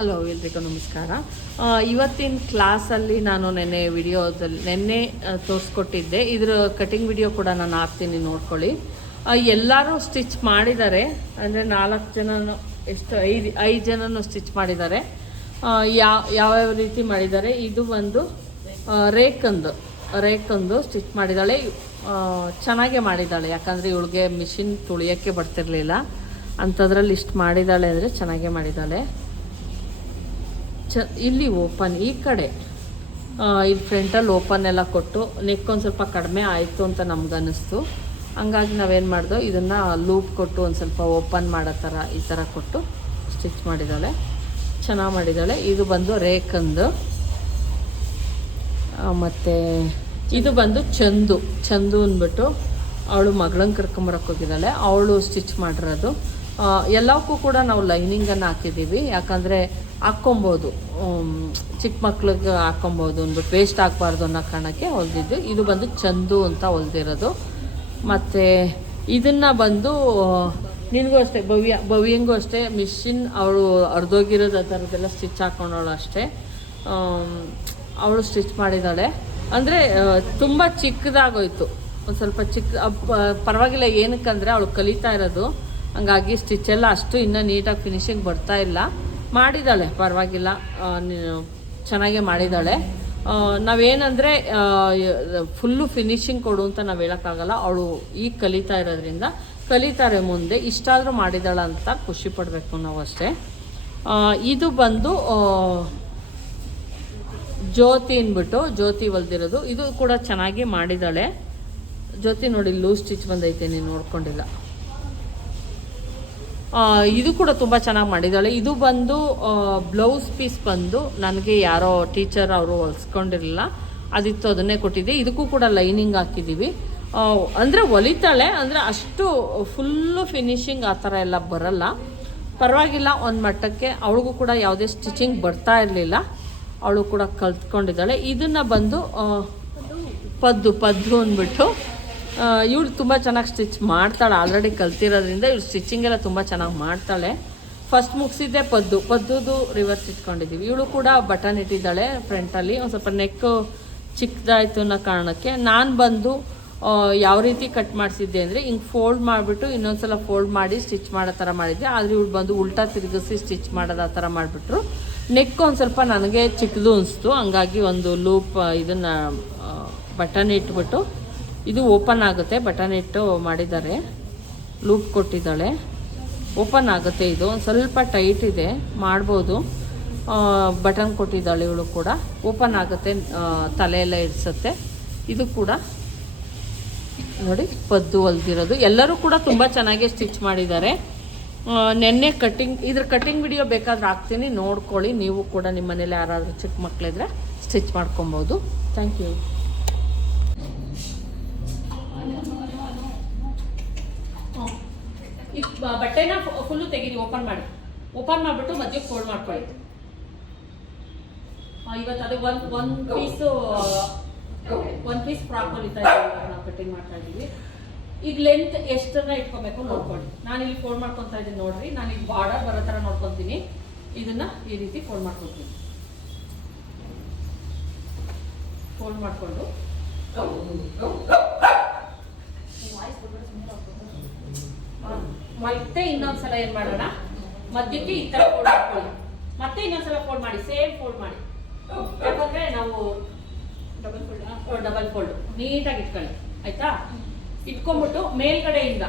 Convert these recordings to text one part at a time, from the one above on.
Hello ಎಲ್ರಿಗೂ ನಮಸ್ಕಾರ. ಇವತ್ತಿನ ಕ್ಲಾಸಲ್ಲಿ ನಾನು ನಿನ್ನೆ ತೋರಿಸ್ಕೊಟ್ಟಿದ್ದೆ. ಇದರ ಕಟಿಂಗ್ ವಿಡಿಯೋ ಕೂಡ ನಾನು ಹಾಕ್ತೀನಿ, ನೋಡ್ಕೊಳ್ಳಿ. ಎಲ್ಲರೂ ಸ್ಟಿಚ್ ಮಾಡಿದ್ದಾರೆ, ಅಂದರೆ 4 ಜನ ಎಷ್ಟು 5 ಜನನು ಸ್ಟಿಚ್ ಮಾಡಿದ್ದಾರೆ. ಯಾವ್ಯಾವ ರೀತಿ ಮಾಡಿದ್ದಾರೆ. ಇದು ಒಂದು ರೇಕಂದು ಸ್ಟಿಚ್ ಮಾಡಿದ್ದಾಳೆ. ಚೆನ್ನಾಗೇ ಮಾಡಿದ್ದಾಳೆ, ಯಾಕಂದರೆ ಇವಳಿಗೆ ಮಿಷಿನ್ ತುಳಿಯೋಕ್ಕೆ ಬರ್ತಿರ್ಲಿಲ್ಲ ಅಂಥದ್ರಲ್ಲಿ ಇಷ್ಟು ಮಾಡಿದ್ದಾಳೆ ಅಂದರೆ ಚೆನ್ನಾಗೇ ಮಾಡಿದ್ದಾಳೆ. ಇಲ್ಲಿ ಓಪನ್ ಈ ಕಡೆ ಇದು ಫ್ರಂಟಲ್ಲಿ ಓಪನ್ ಎಲ್ಲ ಕೊಟ್ಟು ನೆಕ್ ಒಂದು ಸ್ವಲ್ಪ ಕಡಿಮೆ ಆಯಿತು ಅಂತ ನಮ್ಗನ್ನಿಸ್ತು. ಹಂಗಾಗಿ ನಾವೇನು ಮಾಡ್ದೋ ಇದನ್ನು ಲೂಪ್ ಕೊಟ್ಟು ಒಂದು ಸ್ವಲ್ಪ ಓಪನ್ ಮಾಡೋ ಥರ ಈ ಥರ ಕೊಟ್ಟು ಸ್ಟಿಚ್ ಮಾಡಿದ್ದಾಳೆ, ಚೆನ್ನಾಗಿ ಮಾಡಿದ್ದಾಳೆ. ಇದು ಬಂದು ರೇಕಂದು. ಮತ್ತು ಇದು ಬಂದು ಚಂದು ಅಂದ್ಬಿಟ್ಟು ಅವಳು ಮಗಳಂಗೆ ಕರ್ಕೊಂಬರಕ್ಕೆ ಹೋಗಿದ್ದಾಳೆ, ಅವಳು ಸ್ಟಿಚ್ ಮಾಡಿರೋದು. ಎಲ್ಲವಕ್ಕೂ ಕೂಡ ನಾವು ಲೈನಿಂಗನ್ನು ಹಾಕಿದ್ದೀವಿ, ಯಾಕಂದರೆ ಹಾಕ್ಕೊಬೋದು, ಚಿಕ್ಕ ಮಕ್ಳಿಗೆ ಹಾಕ್ಕೊಬೋದು ಅಂದ್ಬಿಟ್ಟು ವೇಸ್ಟ್ ಆಗಬಾರ್ದು ಅನ್ನೋ ಕಾರಣಕ್ಕೆ ಹೊಲ್ದಿದ್ದು. ಇದು ಬಂದು ಚಂದು ಅಂತ ಹೊಲ್ದಿರೋದು. ಮತ್ತು ಇದನ್ನು ಬಂದು ನಿನಗೂ ಅಷ್ಟೇ, ಭವ್ಯಂಗೂ ಅಷ್ಟೇ ಮಿಷಿನ್ ಅವಳು ಅರ್ಧೋಗಿರೋದು ಆ ಥರದ್ದೆಲ್ಲ ಸ್ಟಿಚ್ ಹಾಕ್ಕೊಂಡವಳು ಅಷ್ಟೇ. ಅವಳು ಸ್ಟಿಚ್ ಮಾಡಿದ್ದಾಳೆ. ಅಂದರೆ ತುಂಬ ಚಿಕ್ಕದಾಗೋಯ್ತು, ಒಂದು ಸ್ವಲ್ಪ ಪರವಾಗಿಲ್ಲ. ಏನಕ್ಕಂದರೆ ಅವಳು ಕಲಿತಾ ಇರೋದು, ಹಂಗಾಗಿ ಸ್ಟಿಚ್ಚೆಲ್ಲ ಅಷ್ಟು ಇನ್ನೂ ನೀಟಾಗಿ ಫಿನಿಶಿಂಗ್ ಬರ್ತಾ ಇಲ್ಲ. ಮಾಡಿದ್ದಾಳೆ, ಪರವಾಗಿಲ್ಲ, ಚೆನ್ನಾಗೇ ಮಾಡಿದ್ದಾಳೆ. ನಾವೇನಂದರೆ ಫುಲ್ಲು ಫಿನಿಶಿಂಗ್ ಕೊಡು ಅಂತ ನಾವು ಹೇಳೋಕ್ಕಾಗಲ್ಲ. ಅವಳು ಈಗ ಕಲಿತಾ ಇರೋದ್ರಿಂದ ಕಲಿತಾರೆ, ಮುಂದೆ ಇಷ್ಟಾದರೂ ಮಾಡಿದ್ದಾಳೆ ಅಂತ ಖುಷಿ ಪಡಬೇಕು ನಾವು ಅಷ್ಟೇ. ಇದು ಬಂದು ಜ್ಯೋತಿ ಹೊಲ್ದಿರೋದು. ಇದು ಕೂಡ ಚೆನ್ನಾಗಿ ಮಾಡಿದ್ದಾಳೆ. ಜ್ಯೋತಿ ನೋಡಿ, ಲೂಸ್ ಸ್ಟಿಚ್ ಬಂದೈತೆ, ನೀನು ನೋಡ್ಕೊಂಡಿಲ್ಲ. ಇದು ಕೂಡ ತುಂಬ ಚೆನ್ನಾಗಿ ಮಾಡಿದ್ದಾಳೆ. ಇದು ಬಂದು ಬ್ಲೌಸ್ ಪೀಸ್ ಬಂದು ನನಗೆ ಯಾರೋ ಟೀಚರ್ ಅವರು ಹೊಲ್ಸ್ಕೊಂಡಿರಲಿಲ್ಲ, ಅದಿತ್ತು, ಅದನ್ನೇ ಕೊಟ್ಟಿದ್ದೆ. ಇದಕ್ಕೂ ಕೂಡ ಲೈನಿಂಗ್ ಹಾಕಿದ್ದೀವಿ. ಅಂದರೆ ಹೊಲಿತಾಳೆ, ಅಂದರೆ ಅಷ್ಟು ಫುಲ್ಲು ಫಿನಿಶಿಂಗ್ ಆ ಥರ ಎಲ್ಲ ಬರಲ್ಲ, ಪರವಾಗಿಲ್ಲ. ಒಂದು ಮಟ್ಟಕ್ಕೆ ಅವಳಿಗೂ ಕೂಡ ಯಾವುದೇ ಸ್ಟಿಚಿಂಗ್ ಬರ್ತಾ ಇರಲಿಲ್ಲ, ಅವಳು ಕೂಡ ಕಲ್ತ್ಕೊಂಡಿದ್ದಾಳೆ. ಇದನ್ನು ಬಂದು ಪದ್ದು ಅಂದ್ಬಿಟ್ಟು ಇವಳು ತುಂಬ ಚೆನ್ನಾಗಿ ಸ್ಟಿಚ್ ಮಾಡ್ತಾಳೆ, ಆಲ್ರೆಡಿ ಕಲ್ತಿರೋದ್ರಿಂದ ಇವಳು ಸ್ಟಿಚಿಂಗ್ ಎಲ್ಲ ತುಂಬ ಚೆನ್ನಾಗಿ ಮಾಡ್ತಾಳೆ. ಫಸ್ಟ್ ಮುಗಿಸಿದ್ದೆ ಪದ್ದುದು ರಿವರ್ಸ್ ಇಟ್ಕೊಂಡಿದ್ದೀವಿ. ಇವಳು ಕೂಡ ಬಟನ್ ಇಟ್ಟಿದ್ದಾಳೆ ಫ್ರಂಟಲ್ಲಿ. ಒಂದು ಸ್ವಲ್ಪ ನೆಕ್ಕು ಚಿಕ್ಕದಾಯಿತು ಅನ್ನೋ ಕಾರಣಕ್ಕೆ ನಾನು ಬಂದು ಯಾವ ರೀತಿ ಕಟ್ ಮಾಡಿಸಿದ್ದೆ ಅಂದರೆ, ಹಿಂಗೆ ಫೋಲ್ಡ್ ಮಾಡಿಬಿಟ್ಟು ಇನ್ನೊಂದು ಸಲ ಫೋಲ್ಡ್ ಮಾಡಿ ಸ್ಟಿಚ್ ಮಾಡೋ ಥರ ಮಾಡಿದ್ದೆ. ಆದರೆ ಇವಳು ಬಂದು ಉಲ್ಟಾ ತಿರುಗಿಸಿ ಸ್ಟಿಚ್ ಮಾಡೋದು ಆ ಥರ ಮಾಡಿಬಿಟ್ರು. ನೆಕ್ ಒಂದು ಸ್ವಲ್ಪ ನನಗೆ ಚಿಕ್ಕದು ಅನಿಸ್ತು, ಹಂಗಾಗಿ ಒಂದು ಲೂಪ್ ಇದನ್ನು ಬಟನ್ ಇಟ್ಬಿಟ್ಟು, ಇದು ಓಪನ್ ಆಗುತ್ತೆ, ಬಟನ್ ಇಟ್ಟು ಮಾಡಿದ್ದಾರೆ, ಲೂಪ್ ಕೊಟ್ಟಿದ್ದಾಳೆ, ಓಪನ್ ಆಗುತ್ತೆ. ಇದು ಒಂದು ಸ್ವಲ್ಪ ಟೈಟ್ ಇದೆ, ಮಾಡ್ಬೋದು. ಬಟನ್ ಕೊಟ್ಟಿದ್ದಾಳೆ ಇವಳು ಕೂಡ, ಓಪನ್ ಆಗುತ್ತೆ, ತಲೆಯೆಲ್ಲ ಇಡಿಸುತ್ತೆ. ಇದು ಕೂಡ ನೋಡಿ ಪದ್ದು ಹೊಲ್ದಿರೋದು. ಎಲ್ಲರೂ ಕೂಡ ತುಂಬ ಚೆನ್ನಾಗಿ ಸ್ಟಿಚ್ ಮಾಡಿದ್ದಾರೆ. ನೆನ್ನೆ ಇದ್ರ ಕಟಿಂಗ್ ವಿಡಿಯೋ ಬೇಕಾದ್ರೆ ಹಾಕ್ತೀನಿ, ನೋಡ್ಕೊಳ್ಳಿ. ನೀವು ಕೂಡ ನಿಮ್ಮ ಮನೇಲಿ ಯಾರಾದರೂ ಚಿಕ್ಕ ಮಕ್ಕಳಿದ್ರೆ ಸ್ಟಿಚ್ ಮಾಡ್ಕೊಬೋದು. Thank you. ಈ ಬಟ್ಟೆನ ಫುಲ್ಲು ತೆಗೀರಿ, ಓಪನ್ ಮಾಡಿಬಿಟ್ಟು ಮಧ್ಯಕ್ಕೆ ಫೋಲ್ಡ್ ಮಾಡ್ಕೊಳ್ಳಿ. ಇವತ್ತು ಅದು ಒಂದು ಪೀಸ್ ಫ್ರಾಕ್ ಹೊಲಿತಾ ಇದ್ದೀವಿ, ನಾವು ಕಟಿಂಗ್ ಮಾಡ್ತಾ ಇದ್ದೀವಿ. ಈಗ ಲೆಂತ್ ಎಷ್ಟನ್ನ ಇಟ್ಕೊಬೇಕು ನೋಡ್ಕೊಳ್ಳಿ. ನಾನು ಇಲ್ಲಿ ಫೋಲ್ಡ್ ಮಾಡ್ಕೊತಾ ಇದ್ದೀನಿ ನೋಡ್ರಿ. ನಾನು ಈಗ ಬಾರ್ಡರ್ ಬರೋ ಥರ ನೋಡ್ಕೊತೀನಿ. ಇದನ್ನ ಈ ರೀತಿ ಫೋಲ್ಡ್ ಮಾಡ್ಕೊತೀನಿ. ಫೋಲ್ಡ್ ಮಾಡಿಕೊಂಡು ಮತ್ತೆ ಇನ್ನೊಂದ್ಸಲ ಏನು ಮಾಡೋಣ, ಮಧ್ಯಕ್ಕೆ ಈ ಥರ ಫೋಲ್ಡ್ ಮಾಡ್ಕೊಳ್ಳಿ. ಮತ್ತೆ ಇನ್ನೊಂದ್ಸಲ ಫೋಲ್ಡ್ ಮಾಡಿ, ಸೇಮ್ ಫೋಲ್ಡ್ ಮಾಡಿ. ಯಾಕಂದರೆ ನಾವು ಡಬಲ್ ಫೋಲ್ಡ್ ನೀಟಾಗಿ ಇಟ್ಕೊಳ್ಳಿ, ಆಯಿತಾ? ಇಟ್ಕೊಂಡ್ಬಿಟ್ಟು ಮೇಲ್ಗಡೆಯಿಂದ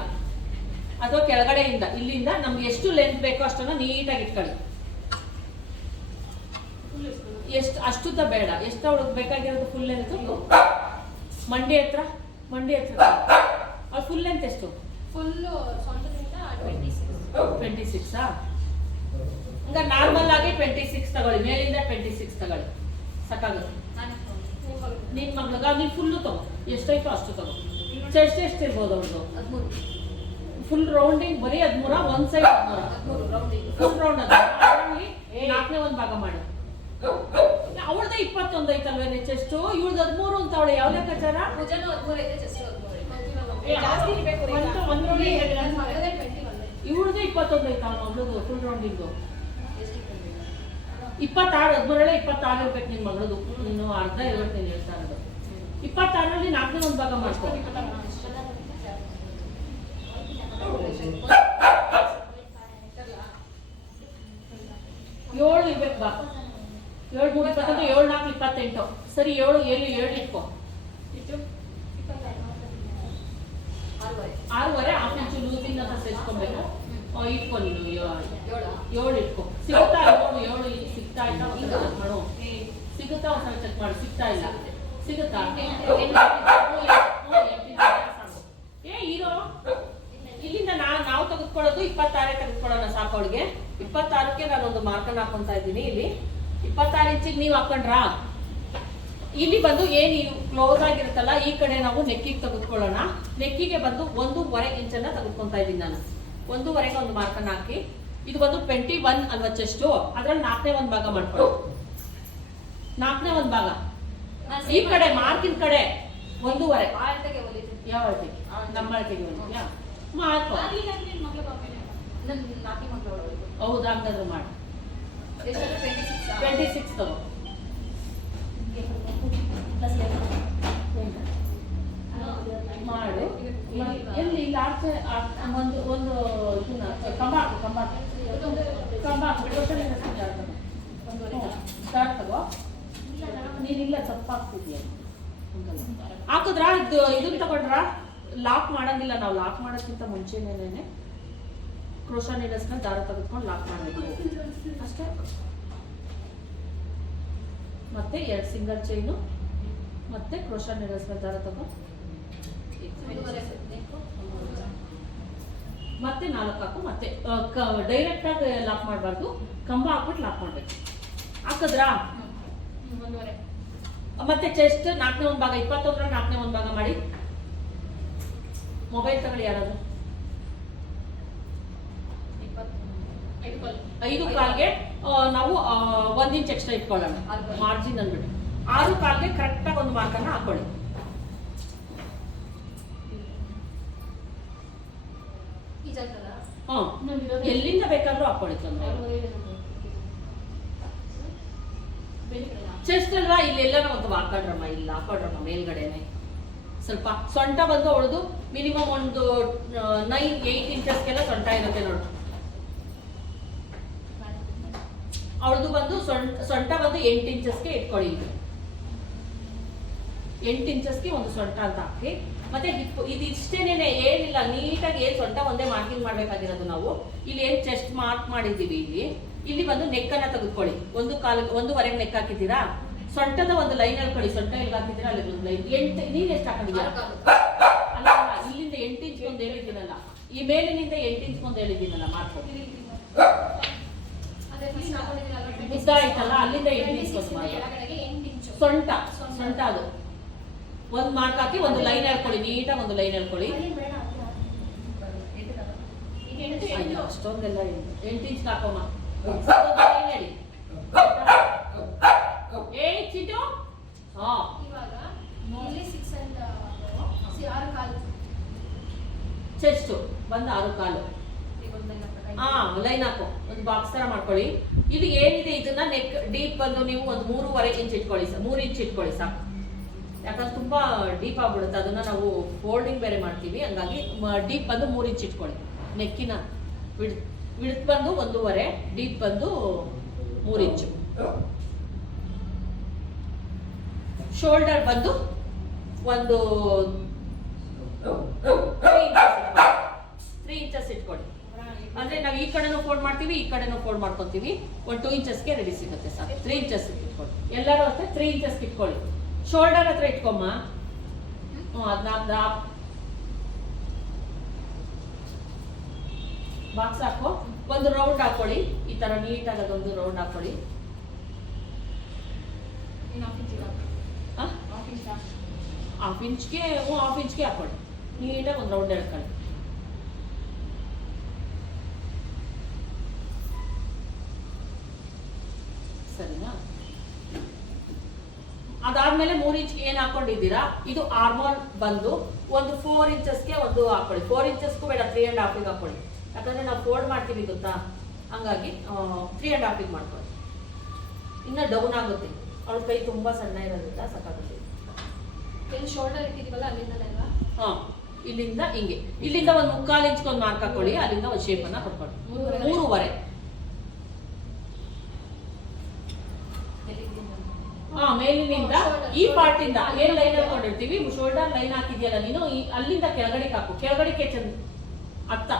ಅಥವಾ ಕೆಳಗಡೆಯಿಂದ, ಇಲ್ಲಿಂದ ನಮ್ಗೆ ಎಷ್ಟು ಲೆಂತ್ ಬೇಕೋ ಅಷ್ಟನ್ನು ನೀಟಾಗಿ ಇಟ್ಕೊಳ್ಳಿ. ಅಷ್ಟುದ್ದ ಬೇಡ, ಎಷ್ಟು ಅವಳಿಗೆ ಬೇಕಾಗಿರೋದು ಫುಲ್ ಲೆಂತ್. ಮಂಡಿ ಹತ್ರ ಫುಲ್ ಲೆಂತ್ ಎಷ್ಟು? ಫುಲ್ಲು 26 ಹಂಗ ನಾರ್ಮಲ್ ಆಗಿ 26 ತಗೊಳ್ಳಿ, ಮೇಲಿಂದ 26 ತಗೊಳ್ಳಿ, ಸಾಕಾಗುತ್ತೆ. ನಿನ್ನ ಮಗ್ಳಗ ನೀನು ಫುಲ್ಲು ತಗೋ, ಎಷ್ಟೈತೋ ಅಷ್ಟು ತಗೋ. ಚೆಸ್ಟ್ ಎಷ್ಟು ಇರ್ಬೋದು ಅವ್ರದ್ದು? 13. ಫುಲ್ ರೌಂಡಿಂಗ್ ಬರೀ 13, ಒಂದು ಸೈಡ್ 13, ಫುಲ್ ರೌಂಡ್ ಅದು. ಅದರಲ್ಲಿ 4ನೇ ಒಂದು ಭಾಗ ಮಾಡಿ. ಅವಳದ 21 ಐತಲ್ವೇನೆ ಚೆಸ್ಟು, ಇವಳ್ದು 13 ಅಂತ. ಅವಳು ಯಾವ ಲೆಕ್ಕಾಚಾರ? ಭುಜನೂ 13 ಐತೆ, ಚೆಸ್ಟ್ 13. ಇವಳದು 21 ಐತ, ಅವಳ ಮಗಳದು ಫುಲ್ ರೌಂಡಿಂಗು. 26 ಹದಿಮೂರಳೆ 26 ಇರ್ಬೇಕು ನಿನ್ ಮಗಳದು. ನೀನು ಅರ್ಧ ಇರ್ಬೇಕು ನೀನು ಹೇಳ್ತಾ ಇರೋದು. 26ರಲ್ಲಿ 4ನೇ ಒಂದು ಭಾಗ ಮಾಡ್ಕೊ. 7 ಇರ್ಬೇಕು ಬಾ. 7 3 27 7 4 28. ಸರಿ 7 7 ಇಟ್ಕೋ. 6.5 ಹಾಫ್ ಇಂಚು ಲೂಸಿಂಗ್ ಅಂತ ಸೇರಿಸ್ಕೊಬೇಕು. ಇಟ್ಕೊ ನೀನು 7 ಇಟ್ಕೊ. ಸಿಗುತ್ತಾ 7 ಇಲ್ಲಿ ಸಿಗ್ತಾ ಇಲ್ಲ ಮಾಡು. ಸಿಗುತ್ತಾ ಒಂದ್ಸಲ ಚೆಕ್ ಮಾಡು. ಸಿಗ್ತಾ ಇಲ್ಲ. ಸಿಗುತ್ತಾ ಹೀರೋ ಇಲ್ಲಿಂದ ನಾವು ತೆಗೆದುಕೊಳ್ಳೋದು 26 ತೆಗೆದುಕೊಳ್ಳೋಣ ಸಾಕು ಅವಳಿಗೆ. 26ಕ್ಕೆ ನಾನೊಂದು ಮಾರ್ಕನ್ನು ಹಾಕೊಂತ ಇದ್ದೀನಿ. ಇಲ್ಲಿ 26 ಇಂಚಿಗೆ ನೀವು ಹಾಕೊಂಡ್ರಾ, ಇಲ್ಲಿ ಬಂದು ಏನು ಕ್ಲೋಸ್ ಆಗಿರುತ್ತಲ್ಲ ಈ ಕಡೆ ನಾವು ನೆಕ್ಕಿಗೆ ತೆಗೆದುಕೊಳ್ಳೋಣ. ನೆಕ್ಕಿಗೆ ಬಂದು 1.5 ಇಂಚನ್ನ ತೆಗೆದುಕೊಂತ ಇದ್ದೀನಿ ನಾನು. 1.5ಗೆ ಒಂದು ಮಾರ್ಕನ್ನ ಹಾಕಿ, ಇದು ಬಂದು 21 ಅಲ್ವಾ ಚೆಸ್ಟು, ಅದ್ರಲ್ಲಿ 4ನೇ ಒಂದು ಭಾಗ ಮಾಡ್ಕೊಳ್ಳಿ. 4ನೇ ಒಂದು ಭಾಗ ಈ ಕಡೆ ಮಾರ್ಕಿನ ಕಡೆ 1.5. ಯಾವ ಅಳತೆಗೆ? ನಮ್ಮ ಅಳತೆಗೆ ಮಾಡ್ಕೊ. ಹೌದಾ? ಹಂಗಾದ್ರೆ ಮಾಡಿ 26 ತಗೋ. ಮಾಡು. ಎಲ್ಲಿ ಆಚೆ ಒಂದು ಕಂಬ ಸ್ಟಾರ್ಟ್ ತಗೋ. ನೀನಿಲ್ಲ ಸ್ವಲ್ಪ ಹಾಕ್ತಿದ್ಯಾ ಹಾಕಿದ್ರ ಇದನ್ನ ತಗೊಂಡ್ರ? ಲಾಕ್ ಮಾಡಂಗಿಲ್ಲ ನಾವು. ಲಾಕ್ ಮಾಡೋಕ್ಕಿಂತ ಮುಂಚೆನೇನೆ ಕ್ರೋಶಾ ನೀಡಲ್ಸ್ನ ದಾರ ತೆಗೆದುಕೊಂಡು ಲಾಕ್ ಮಾಡಬೇಕು ಅಷ್ಟೇ. ಮತ್ತೆ 2 ಸಿಂಗಲ್ ಚೈನು ಮತ್ತೆ ಕ್ರೋಶಾ ನೀಡಲ್ಸ್ನ ದಾರ ತಗೋ. ಮತ್ತೆ 4 ಹಾಕು. ಮತ್ತೆ ಡೈರೆಕ್ಟ್ ಆಗಿ ಲಾಕ್ ಮಾಡಬಾರ್ದು, ಕಂಬ ಹಾಕ್ಬಿಟ್ಟು ಲಾಕ್ ಮಾಡ್ಬೇಕು. ಹಾಕಿದ್ರಾ? ಮತ್ತೆ ಚೆಸ್ಟ್ 4ನೇ ಒಂದು ಭಾಗ 21ರಲ್ಲಿ 4ನೇ ಒಂದು ಭಾಗ ಮಾಡಿ. ಮೊಬೈಲ್ ತಗೊಳ್ಳಿ ಯಾರಾದ್ರು. 5 ಕಾಲ್ಗೆ ನಾವು 1 ಇಂಚ್ ಎಕ್ಸ್ಟ್ರಾ ಇಟ್ಕೊಳ್ಳೋಣ ಮಾರ್ಜಿನ್ ಅಂದ್ಬಿಟ್ಟು. 6 ಕಾಲ್ಗೆ ಕರೆಕ್ಟ್ ಆಗಿ ಒಂದು ಮಾರ್ಕನ್ನ ಹಾಕೊಳ್ಳಿ. ಎಲ್ಲಿಂದ ಬೇಕಾದ್ರೂ ಹಾಕೊಳ್ಳಿ, ತೊಂದ್ರೆ. ಚೆಸ್ಟ್ ಅಲ್ವಾ, ಇಲ್ಲೆಲ್ಲ ಒಂದು ಹಾಕೊಂಡ್ರಮ್ಮ, ಇಲ್ಲ ಹಾಕೊಂಡ್ರಮ್ಮ ಮೇಲ್ಗಡೆನೆ. ಸ್ವಲ್ಪ ಸೊಂಟ ಬಂದು ಅವಳದು ಮಿನಿಮಮ್ ಒಂದು 9-8 ಇಂಚಸ್ಗೆಲ್ಲ ಸೊಂಟ ಇರುತ್ತೆ ನೋಡು. ಅವಳದು ಬಂದು ಸೊಂಟ ಬಂದು 8 ಇಂಚಸ್ಗೆ ಇಟ್ಕೊಳ್ಳಿ. 8 ಇಂಚಸ್ಗೆ ಒಂದು ಸೊಂಟ ಅಂತ ಹಾಕಿ. ಮತ್ತೆ ಹಿಪ್ ಇದು ಇಷ್ಟೇನೇನೆ, ಏನಿಲ್ಲ. ನೀಟಾಗಿ ಏನ್ ಸೊಂಟ ಒಂದೇ ಮಾರ್ಕಿಂಗ್ ಮಾಡ್ಬೇಕಾಗಿರೋದು ನಾವು. ಇಲ್ಲಿ ಏನ್ ಚೆಸ್ಟ್ ಮಾರ್ಕ್ ಮಾಡಿದೀವಿ, ಇಲ್ಲಿ ಬಂದು ನೆಕ್ ಅನ್ನ ತೆಗೆದುಕೊಳ್ಳಿ. 1.25 ನೆಕ್ ಹಾಕಿದ್ದೀರಾ, ಸೊಂಟದ ಒಂದು ಲೈನ್ ಹೇಳ್ಕೊಳ್ಳಿ. ಸೊಂಟ ಎಲ್ಲಿ ಹಾಕಿದ್ದೀರಾ ಅಲ್ಲಿ ಒಂದು ಲೈನ್. 8 ನೀನ್ ಎಷ್ಟು ಹಾಕೊಂಡಿದ್ದೀರಾ? ಅಲ್ಲ, ಇಲ್ಲಿಂದ 8 ಇಂಚ್ ಒಂದು ಹೇಳಿದ್ದೀನಲ್ಲ, ಈ ಮೇಲಿನಿಂದ 8 ಇಂಚ್ ಒಂದು ಹೇಳಿದ್ದೀನಲ್ಲ ಮಾರ್ಕ್. ಉದ್ದ ಆಯ್ತಲ್ಲ, ಅಲ್ಲಿಂದ 8 ಇಂಚ್ ಸೊಂಟ ಅದು ಒಂದು ಮಾರ್ಕ್ ಹಾಕಿ ಒಂದು ಲೈನ್ ಹೇಳ್ಕೊಳ್ಳಿ. ನೀಟಾಗಿ ಒಂದು ಲೈನ್ ಹೇಳ್ಕೊಳ್ಳಿ. ಅಷ್ಟೊಂದೆಲ್ಲ 8 ಇಂಚ್ ಹಾಕೋಮ್ಮ. ಹೇಳಿ ಚಿಟ್ಟು. ಚೆಸ್ಟ್ ಬಂದು 6 ಕಾಲು. ಲೈನ್ ಹಾಕೋ, ಒಂದು ಬಾಕ್ಸ್ ತರ ಮಾಡ್ಕೊಳ್ಳಿ. ಇದು ಏನಿದೆ ಇದನ್ನ ನೆಕ್ ಡೀಪ್ ಬಂದು ನೀವು ಒಂದು 3.5 ಇಂಚ್ ಇಟ್ಕೊಳ್ಳಿ. 3 ಇಂಚ್ ಇಟ್ಕೊಳ್ಳಿ ಸಾಕು. ಯಾಕಂದ್ರೆ ತುಂಬಾ ಡೀಪ್ ಆಗ್ಬಿಡುತ್ತೆ, ಅದನ್ನ ನಾವು ಫೋಲ್ಡಿಂಗ್ ಬೇರೆ ಮಾಡ್ತೀವಿ. ಹಂಗಾಗಿ ಡೀಪ್ ಬಂದು 3 ಇಂಚ್ ಇಟ್ಕೊಳ್ಳಿ. ನೆಕ್ಕಿನ ವಿಡ್ತ್ ಬಂದು 1.5, ಡೀಪ್ ಬಂದು 3 ಇಂಚು. ಶೋಲ್ಡರ್ ಬಂದು ಒಂದು 3 ಇಂಚಸ್ ಇಟ್ಕೊಳ್ಳಿ. ಅಂದ್ರೆ ನಾವು ಈ ಕಡೆನೂ ಫೋಲ್ಡ್ ಮಾಡ್ತೀವಿ, ಈ ಕಡೆನೂ ಫೋಲ್ಡ್ ಮಾಡ್ಕೊತೀವಿ. ಒಂದು 2 ಇಂಚಸ್ಗೆ ರೆಡಿ ಸಿಗುತ್ತೆ ಸಾಕು. 3 ಇಂಚಸ್ ಇಟ್ಕೊಳ್ಳಿ. ಎಲ್ಲರೂ ಅಷ್ಟೇ 3 ಇಂಚಸ್ ಇಟ್ಕೊಳ್ಳಿ. ಶೋಲ್ಡರ್ ಹತ್ರ ಇಟ್ಕೊಮ್ಮ. ಅದನ್ನ ಬಾಕ್ಸ್ ಹಾಕೋ. ಒಂದು ರೌಂಡ್ ಹಾಕೊಳ್ಳಿ. ಈ ತರ ನೀಟಾಗಿ ಅದೊಂದು ರೌಂಡ್ ಹಾಕೊಳ್ಳಿ. ಹಾಫ್ ಇಂಚ್ಗೆ ಹಾಕೊಳ್ಳಿ. ನೀಟಾಗಿ ಒಂದು ರೌಂಡ್ ಹೇಳ್ಕೊಳ್ಳಿ. ಸರಿನಾ? ಅದಾದ್ಮೇಲೆ 3 ಇಂಚ್ಗೆ ಏನ್ ಹಾಕೊಂಡಿದ್ದೀರಾ, ಇದು ಆರ್ಮೋಲ್ ಬಂದು ಒಂದು 4 ಇಂಚಸ್ಗೆ ಒಂದು ಹಾಕೊಳ್ಳಿ. 4 ಇಂಚಸ್ಗೂ ಬೇಡ, 3.5 ಹಾಕೊಳ್ಳಿ. ಯಾಕಂದ್ರೆ ನಾವು ಫೋಲ್ಡ್ ಮಾಡ್ತೀವಿ ಗೊತ್ತಾ, ಹಂಗಾಗಿ 3.5 ಮಾಡ್ಕೊಳ್ಳಿ. ಇನ್ನು ಡೌನ್ ಆಗುತ್ತೆ. ಅವಳ ಕೈ ತುಂಬ ಸಣ್ಣ ಇರೋದ್ರಿಂದ ಸಾಕಾಗುತ್ತೆ. ಶೋಲ್ಡರ್ ಇಟ್ಟಿದ್ದೀವಲ್ಲ ಅಲ್ಲಿಂದಲೇ ಅಲ್ವಾ? ಹಾಂ, ಇಲ್ಲಿಂದ ಹಿಂಗೆ, ಇಲ್ಲಿಂದ ಒಂದು 3/4 ಇಂಚ್ಗೆ ಒಂದು ಮಾರ್ಕ್ ಹಾಕೊಳ್ಳಿ, ಅಲ್ಲಿಂದ ಒಂದು ಶೇಪನ್ನು ಕೊಟ್ಕೊಳ್ಳಿ. 3.5. ಮೇಲಿನಿಂದ ಈ ಪಾರ್ಟಿಂದ ಏನ್ ಲೈನ್ ಹಾಕೊಂಡಿರ್ತೀವಿ, ಶೋಲ್ಡರ್ ಲೈನ್ ಹಾಕಿದ್ಯಲ್ಲ ನೀನು, ಅಲ್ಲಿಂದ ಕೆಳಗಡೆಗೆ ಹಾಕು. ಕೆಳಗಡೆಗೆ ಚಂದ ಅರ್ಥ.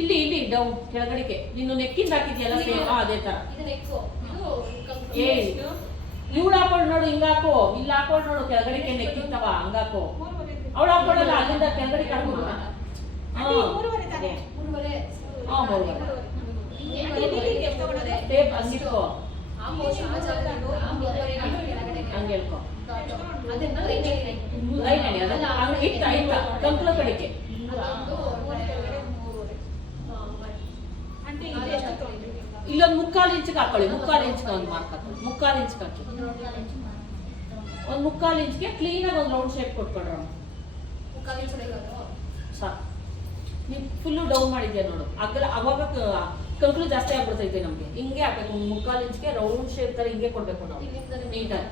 ಇಲ್ಲಿ ಡೌನ್ ಕೆಳಗಡೆಗೆ ನೀನು ನೆಕ್ಕಿಂದ ಹಾಕಿದ್ಯಲ್ಲ ಅದೇ ತರ. ಏ ಇವಳು ಹಾಕೊಂಡು ನೋಡು, ಹಿಂಗ ಹಾಕೋ. ಇಲ್ಲಿ ಹಾಕೊಂಡು ನೋಡು, ಕೆಳಗಡೆಗೆ ನೆಕ್ಕಿಂತವ ಹಂಗಾಕೋ. ಅವಳು ಹಾಕೊಳ್ಳಲ್ಲ, ಅಲ್ಲಿಂದ ಕೆಳಗಡೆಗೆ ಹಾಕೋದು. ಟೇಪ್ ಹಂಗಿಟ್ಕೋ, ಹಂಗೆ ಹೇಳ್ಕೊ. ಲೈನ್ ಇಟ್ಟ ಕಂಪ್ಲ ಕಡೆಗೆ ಇಲ್ಲೊಂದು 3/4 ಇಂಚ್ಗೆ ಹಾಕೊಳ್ಳಿ. 3/4 ಇಂಚ್ಗೆ ಒಂದು ಮಾರ್ಕ್ ಹಾಕೊಳ್ಳಿ. 3/4 ಇಂಚ್ಗೆ ಹಾಕಿ ಒಂದು 3/4 ಇಂಚ್ಗೆ ಕ್ಲೀನಾಗಿ ಒಂದು ರೌಂಡ್ ಶೇಪ್ ಕೊಟ್ಕೊಡ್ರ ಸಾಕು. ನೀವು ಫುಲ್ಲು ಡೌನ್ ಮಾಡಿದ್ಯಾ ನೋಡು, ಅವಾಗ ಕಂಕ್ಳು ಜಾಸ್ತಿ ಆಗ್ಬಿಡ್ತೈತೆ ನಮಗೆ. ಹಿಂಗೆ ಹಾಕ್ಬೇಕು, 3/4 ಇಂಚ್ಗೆ ರೌಂಡ್ ಶೇಪ್ ತರ ಹಿಂಗೆ ಕೊಡ್ಬೇಕು ನಾವು ನೀಟಾಗಿ.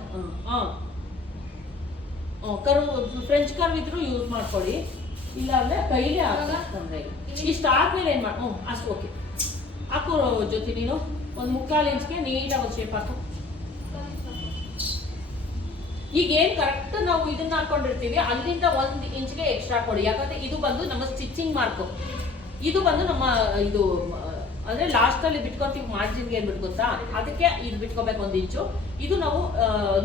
ಕರ್ವ್ ಫ್ರೆಂಚ್ ಕರ್ವ್ ಇದ್ರು ಯೂಸ್ ಮಾಡ್ಕೊಳ್ಳಿ, ಇಲ್ಲ ಅಂದ್ರೆ ಕೈಲಿ ಹಾಕಂದ್ರೆ. ಇಷ್ಟು ಆದ್ಮೇಲೆ ಏನ್ ಮಾಡಿ ಅಷ್ಟು ಓಕೆ ಹಾಕು ಜೊತೆ. ನೀನು ಒಂದು 3/4 ಇಂಚ್ಗೆ ನೀಟಾಗಿ ಒಂದು ಶೇಪ್ ಹಾಕು. ಈಗ ಏನ್ ಕರೆಕ್ಟ್ ನಾವು ಇದನ್ನ ಹಾಕೊಂಡಿರ್ತೀವಿ ಅಲ್ಲಿಂದ 1 ಇಂಚ್ಗೆ ಎಕ್ಸ್ಟ್ರಾ ಕೊಡಿ. ಯಾಕಂದ್ರೆ ಇದು ಬಂದು ನಮ್ಮ ಸ್ಟಿಚಿಂಗ್ ಮಾರ್ಕು. ಇದು ಬಂದು ನಮ್ಮ ಇದು ಅಂದ್ರೆ ಲಾಸ್ಟ್ ಅಲ್ಲಿ ಬಿಟ್ಕೊತೀವಿ ಮಾರ್ಜಿನ್ಗೆ ಏನ್ಬಿಟ್ಟು ಗೊತ್ತಾ, ಅದಕ್ಕೆ ಇದು ಬಿಟ್ಕೋಬೇಕು 1 ಇಂಚು. ಇದು ನಾವು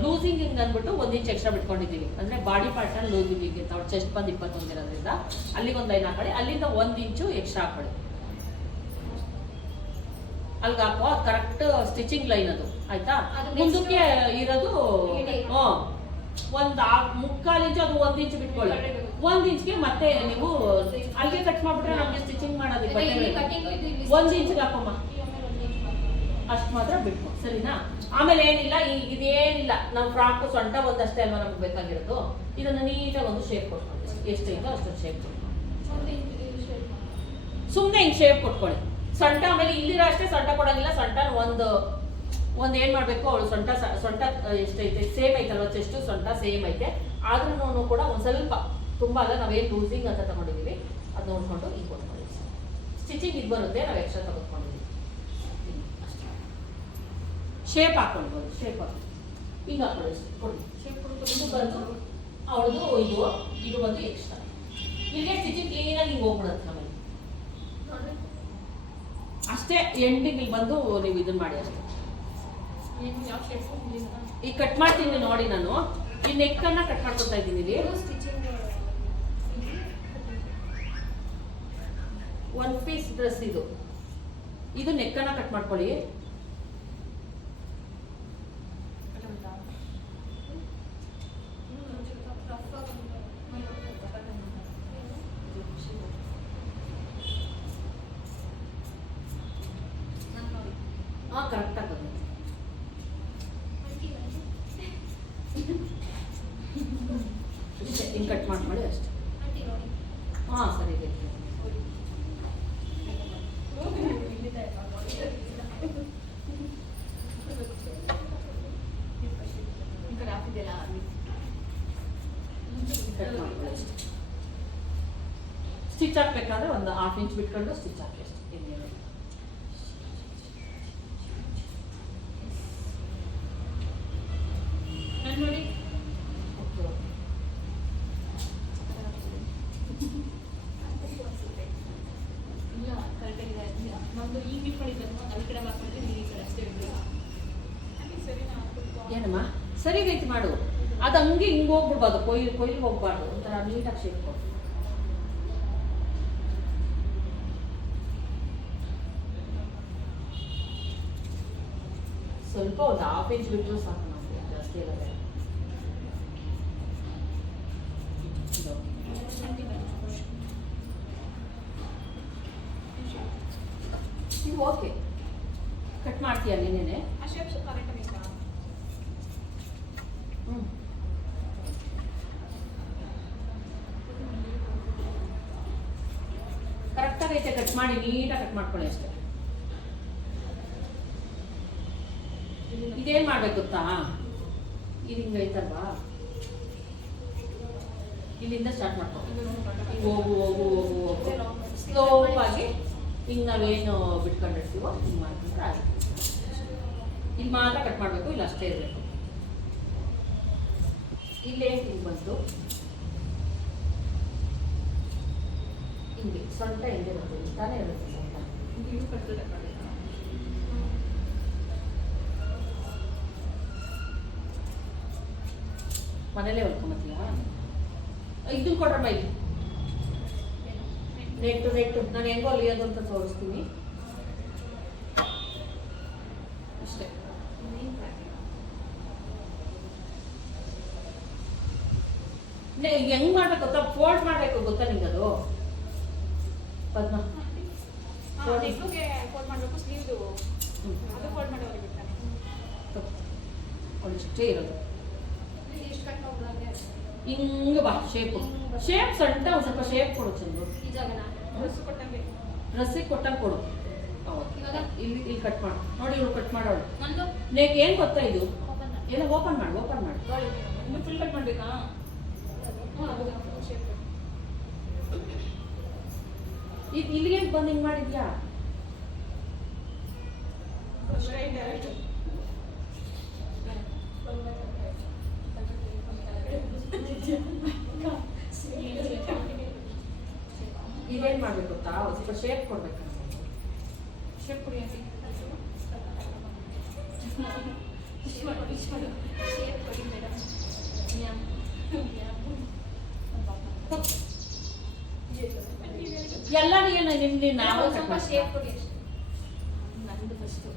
ಲೂಸಿಂಗ್ ಹಿಂಗ್ ಅಂದ್ಬಿಟ್ಟು 1 ಇಂಚ್ ಎಕ್ಸ್ಟ್ರಾ ಬಿಟ್ಕೊಂಡಿದ್ದೀವಿ. ಅಂದ್ರೆ ಬಾಡಿ ಪಾರ್ಟ್ ಅಲ್ಲಿ ಲೂಸಿಂಗ್ ಹಿಂಗೆ ಅವ್ರು ಚೆಸ್ಟ್ ಬಂದು 21 ಇರೋದ್ರಿಂದ ಅಲ್ಲಿಗೆ ಒಂದು ಲೈನ್ ಹಾಕೊಳ್ಳಿ, ಅಲ್ಲಿಂದ 1 ಇಂಚು ಎಕ್ಸ್ಟ್ರಾ ಹಾಕೊಳ್ಳಿ. ಅಲ್ಗ ಹಾಕೋ, ಕರೆಕ್ಟ್ ಸ್ಟಿಚಿಂಗ್ ಲೈನ್ ಅದು ಆಯ್ತಾ. ಮುಂದಕ್ಕೆ ಇರೋದು ಒಂದು 3/4 ಇಂಚು, ಅದು 1 ಇಂಚು ಬಿಟ್ಕೊಳ್ಳಿ. 1 ಇಂಚ್ಗೆ ಮತ್ತೆ ನೀವು ಅಲ್ಲಿಗೆ ಕಟ್ ಮಾಡ್ಬಿಟ್ರೆ ನಮ್ಗೆ ಸ್ಟಿಚಿಂಗ್ ಮಾಡೋದಕ್ಕೆ 1 ಇಂಚ್ಗೆ ಹಾಕಮ್ಮ, ಅಷ್ಟು ಮಾತ್ರ ಬಿಟ್ಕೊ ಸರಿನಾ. ಆಮೇಲೆ ಏನಿಲ್ಲ, ಇದೇನಿಲ್ಲ, ನಾವು ಫ್ರಾಕ್ ಸೊಂಟ ಒಂದಷ್ಟೇ ಅಲ್ವಾ ನಮ್ಗೆ ಬೇಕಾಗಿರೋದು. ಇದನ್ನ ನೀಟಾಗಿ ಒಂದು ಶೇಪ್ ಕೊಟ್ಕೊಳ್ಳಿ, ಎಷ್ಟೈತೋ ಅಷ್ಟೊಂದು ಶೇಪ್ ಕೊಟ್ಕೊಳ್ಳಿ. ಸುಮ್ಮನೆ ಹಿಂಗೆ ಶೇಪ್ ಕೊಟ್ಕೊಳ್ಳಿ. ಸೊಂಟ ಆಮೇಲೆ ಇಲ್ಲಿರೋ ಅಷ್ಟೇ ಸೊಂಟ ಕೊಡೋಂಗಿಲ್ಲ. ಸೊಂಟ ಒಂದು ಏನ್ ಮಾಡ್ಬೇಕು, ಅವಳು ಸೊಂಟ ಎಷ್ಟೈತೆ ಸೇಮ್ ಐತಲ್ವ, ಚೆಸ್ಟ್ ಸೊಂಟ ಸೇಮ್ ಐತೆ. ಆದ್ರೂ ಕೂಡ ಒಂದು ಸ್ವಲ್ಪ ತುಂಬಾ ಅಲ್ಲ, ನಾವೇನು ಲೂಸಿಂಗ್ ಅಂತ ತಗೊಂಡಿದೀವಿ ಅದು ನೋಡ್ಕೊಂಡು ಈಗ ಕೊಟ್ಕೊಳ್ಳಿ. ಸ್ಟಿಚಿಂಗ್ ಇದು ಬರುತ್ತೆ, ನಾವು ಎಕ್ಸ್ಟ್ರಾ ತಗೊಂಡ್ಕೊಂಡಿದ್ದೀವಿ. ಶೇಪ್ ಹಾಕೊಳ್ಬೋದು, ಶೇಪ್ ಹಾಕಿ ಹಿಂಗ ಹಾಕೊಳ್ಳಿ ಕೊಡಿ. ಇದು ಬಂದು ಅವಳದು ಇದು ಬಂದು ಎಕ್ಸ್ಟ್ರಾ. ಇಲ್ಲಿಗೆ ಸ್ಟಿಚಿಂಗ್ ಕ್ಲೀನಾಗಿ ಹಿಂಗೆ ಹೋಗ್ಬಿಡುತ್ತೆ ನಮಗೆ ಅಷ್ಟೇ. ಎಂಡಿಂಗ್ ಇಲ್ಲಿ ಬಂದು ನೀವು ಇದನ್ನ ಮಾಡಿ ಅಷ್ಟೇ. ಈಗ ಕಟ್ ಮಾಡ್ತೀನಿ ನೋಡಿ, ನಾನು ಈ ನೆಕ್ ಅನ್ನ ಕಟ್ ಮಾಡ್ಕೊತಾ ಇದ್ದೀನಿ. ಇಲ್ಲಿ 1 ಪೀಸ್ ಡ್ರೆಸ್ ಇದು ನೆಕ್ ಅನ್ನ ಕಟ್ ಮಾಡ್ಕೊಳ್ಳಿ. ಕರೆಕ್ಟ್ ಆಗೋದು ಹಿಂಗೆ ಕಟ್ ಮಾಡ್ಕೊಳ್ಳಿ ಅಷ್ಟೇ. ಸರಿ ಇದೆ. ಸ್ಟಿಚ್ ಹಾಕ್ಬೇಕಾದ್ರೆ ಒಂದು 1/2 ಇಂಚ್ ಬಿಟ್ಕೊಂಡು ಸ್ಟಿಚ್ ಹಾಕಿ ಅಷ್ಟೇ. ಏನಮ್ಮ ಸರಿ ರೀತಿ ಮಾಡು, ಅದು ಹಂಗೆ ಹಿಂಗೆ ಹೋಗ್ಬಿಡ್ಬಾರ್ದು, ಕೊಯ್ಲಿಗೆ ಹೋಗ್ಬಾರ್ದು, ಒಂಥರ ನೀಟಾಗಿ ಶೇಪ್ ಕೊಡು. ಸ್ವಲ್ಪ ಒಂದು 1/2 ಇಂಚ್ ಬಿಟ್ಟರು ಸಾಕು, ನಮಗೆ ಜಾಸ್ತಿ ಇರುತ್ತೆ. ಇದು ಓಕೆ, ಕಟ್ ಮಾಡ್ತೀಯ ನೀನೇನೆ. ಕರೆಕ್ಟಾಗಿ ಐತೆ, ಕಟ್ ಮಾಡಿ ನೀಟಾಗಿ ಕಟ್ ಮಾಡ್ಕೊಳ್ಳಿ ಅಷ್ಟೇ. ಇದೇನು ಮಾಡ್ಬೇಕು ಗೊತ್ತಾ, ಇದು ಹಿಂಗೆ ಐತಲ್ವಾ, ಇಲ್ಲಿಂದ ಸ್ಟಾರ್ಟ್ ಮಾಡ್ಕೊ. ಈಗ ಹೋಗು ಹೋಗು ಹೋಗು ಹೋಗು ಸ್ಲೋಪಾಗಿ ಹಿಂಗೆ ನಾವೇನು ಬಿಟ್ಕೊಂಡಿರ್ತೀವೋ ಹಿಂಗೆ ಮಾಡ್ಕೊಂಡ್ರೆ ಆಯ್ತು. ಇಲ್ಲಿ ಮಾತ್ರ ಕಟ್ ಮಾಡಬೇಕು, ಇಲ್ಲ ಅಷ್ಟೇ ಇರಬೇಕು. ಇಲ್ಲೇ ಹಿಂಗೆ ಬಂತು, ಹಿಂಗೆ ಸೊಂಟ ಹಿಂಗೆ ಬರ್ತದೆ, ತಾನೇ ಇರುತ್ತೆ ಸೊಂಟ. ಮನೇಲೇ ಹೊಲ್ಕೊಂಬತ್ತೀಯಾ? ಇದನ್ನು ಕೊಡ್ರಮ್ಮ, ಇಲ್ಲಿ ನೆಟ್ಟು ನಾನು ಹೆಂಗೋ ಹೊಲಿಯೋದು ಅಂತ ತೋರಿಸ್ತೀನಿ ಅಷ್ಟೇ. ಹೆಂಗ್ ಮಾಡ್ಬೇಕು ಗೊತ್ತಾ, ಫೋಲ್ಡ್ ಮಾಡ್ಬೇಕು ಗೊತ್ತಾ ನಿಂಗೆ ಅದು ಪದ್ಮ? ಒಂದಿಷ್ಟೇ ಇರೋದು, ಹಿಂಗೆ ಬಾ ಶೇಪು, ಶೇಪ್ ಸಣ್ಣ ಒಂದು ಸ್ವಲ್ಪ ಶೇಪ್ ಕೊಡು ಚಂದು. ಡ್ರೆಸ್ಸಿಗೆ ಕೊಟ್ಟಂಗೆ ಕೊಡು. ಇಲ್ಲಿ ಇಲ್ಲಿ ಕಟ್ ಮಾಡು ನೋಡಿ, ಇವ್ರು ಕಟ್ ಮಾಡೋಳು. ನೆಕ್ ಏನು ಗೊತ್ತಾ, ಇದು ಎಲ್ಲ ಓಪನ್ ಮಾಡಿ ಫುಲ್ ಕಟ್ ಮಾಡ್ಬೇಕಾ? ಇಲ್ಲಿಗೆ ಬಂದು ಹಿಂಗೆ ಮಾಡಿದ್ಯಾ? ಇದೇನು ಮಾಡ್ಬೇಕು ಗೊತ್ತಾ, ಸ್ವಲ್ಪ ಶೇಪ್ ಕೊಡ್ಬೇಕು. ಶೇಪ್ ಕೊಡಿ ಅಂತ ಎಲ್ಲ ಏನು ನಿಮ್ಗೆ ನಾವು ಸ್ವಲ್ಪ ಶೇಪ್ ಕೊಡಿ ಅಷ್ಟೇ. ನಂದು ಫಸ್ಟು